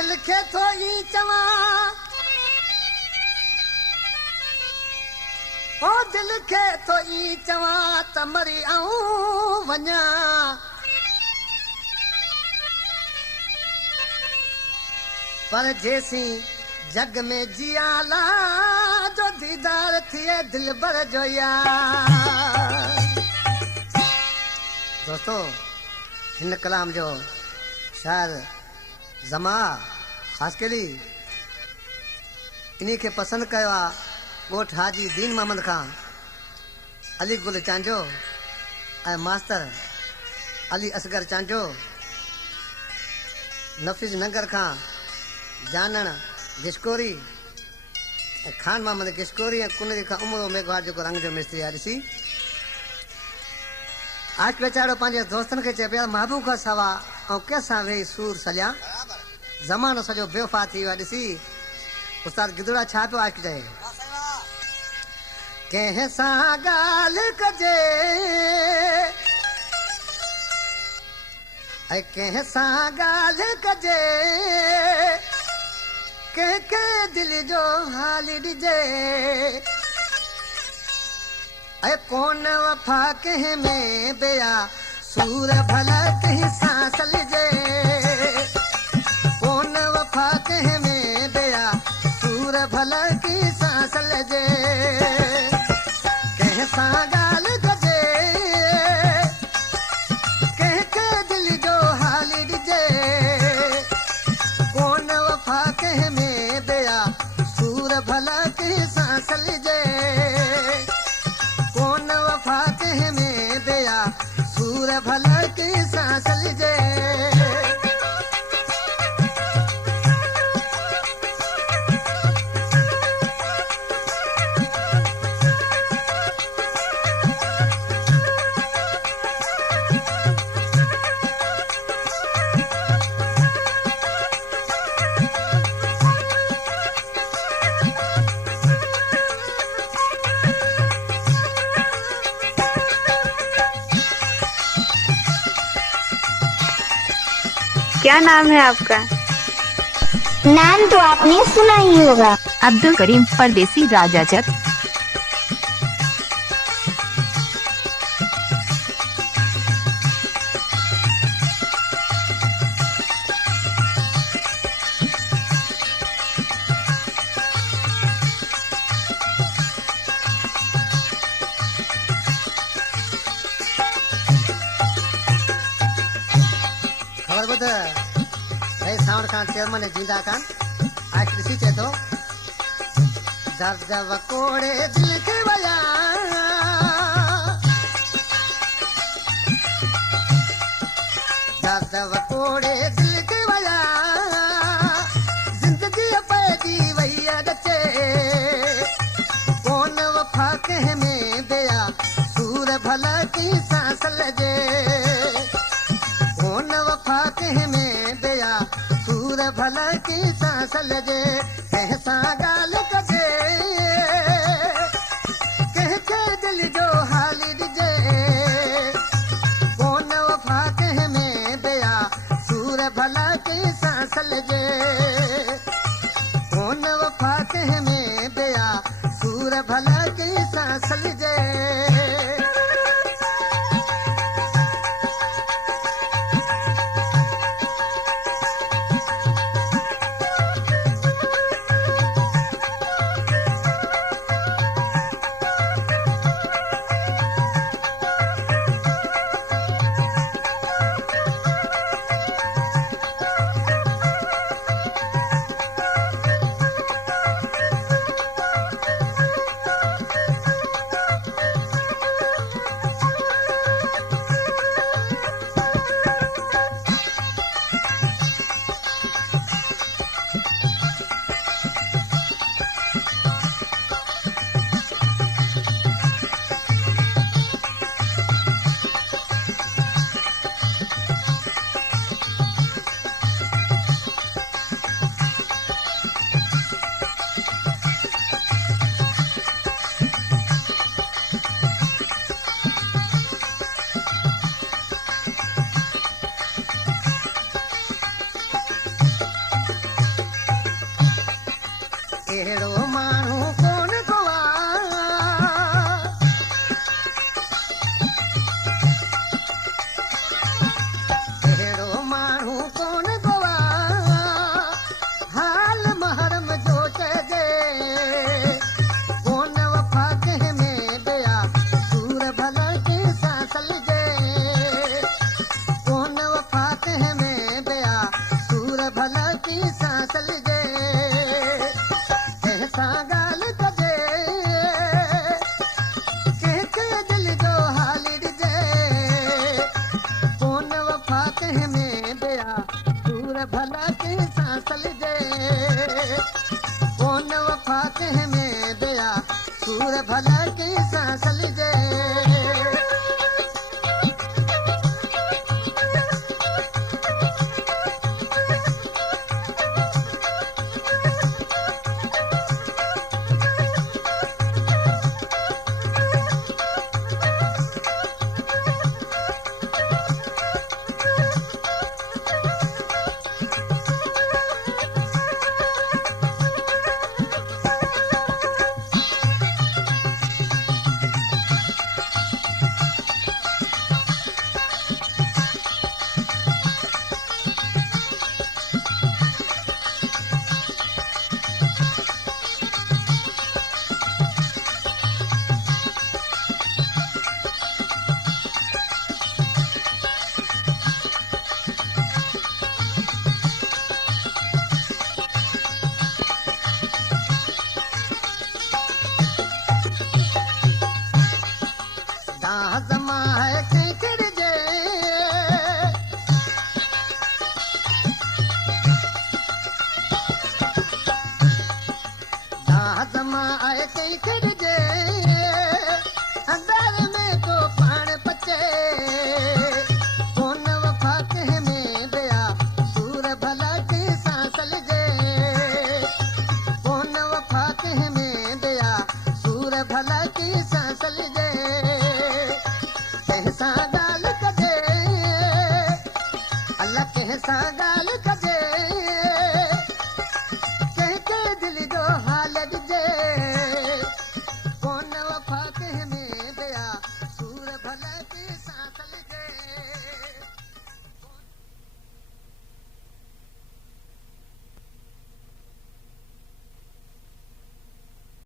दिल खे थो ई चवां ओ दिल खे थो ई चवां त मरी आऊं वञा पर जेसी जग में जियाला जो दीदार थिए दिल भर जो यार। दोस्तों हिन कलाम जो शायर ज़मा ख़ासि करी इन्हीं खे पसंदि कयो आहे ॻोठ हाजी दीन मोहम्मद खां अली गुल चांजो ऐं मास्तर अली असगर चांजो नफ़ीस नगर खां जानण गिशकोरी ऐं खान मोहम्मद गिशकोरी ऐं कुनरी खां उमरो मेघवार जेको रंग जो मिस्त्री आहे ॾिसी आज वेचारो पंहिंजे दोस्तनि खे चए पिया महबूब खां सवा ऐं कंहिंसां वेही सूर सॼा ज़मानो सॼो बेवफ़ा थी वियो आहे ॾिसी उस्ताद गिदड़ा छा पियो आख़िर चए कंहिं सां ॻाल्हि कजे ऐं कंहिं सां ॻाल्हि कजे कंहिंखे दिल जो हाल ॾिजे ऐं कोन वफ़ा कंहिं में बिया सूर भला कंहिं सां सलिजे कोन वफ़ा कंहिं में बिया सूर भला कंहिं सां सलिजे कंहिं सां ॻाल्हि कजे कंहिंखे दिल जो हाल ॾिजे कोन वफ़ा कंहिं में बिया सूर भला कंहिं सां सलिजे कोन वफ़ा कंहिं में बिया सूर भला कंहिं सां सलिजे क्या नाम है आपका? नाम तो आपने सुना ही होगा। अब्दुल करीम परदेसी राजा जट। खबर बुध भाई साउंड खान चेयरमैन जींदा खान आज ॾिसी चए थो दर्द वकोड़े दिल खे वया दर्द वकोड़े दिल खे वया ज़िंदगी पैदी वई अचे कोन वफ़ा कंहिं में बिया सूर भला कंहिं सां सलिजे कोन वफ़ा कंहिं में बिया सूर भला कंहिं सां सलिजे कंहिं सां ॻाल्हि कजे कंहिंखे दिल जो हाल ॾिजे कोन वफ़ा कंहिं में बिया सूर भला कंहिं सां सलिजे कोन वफ़ा कंहिं में बिया सूर भला कंहिं सां सलिजे भले की सांस लीजे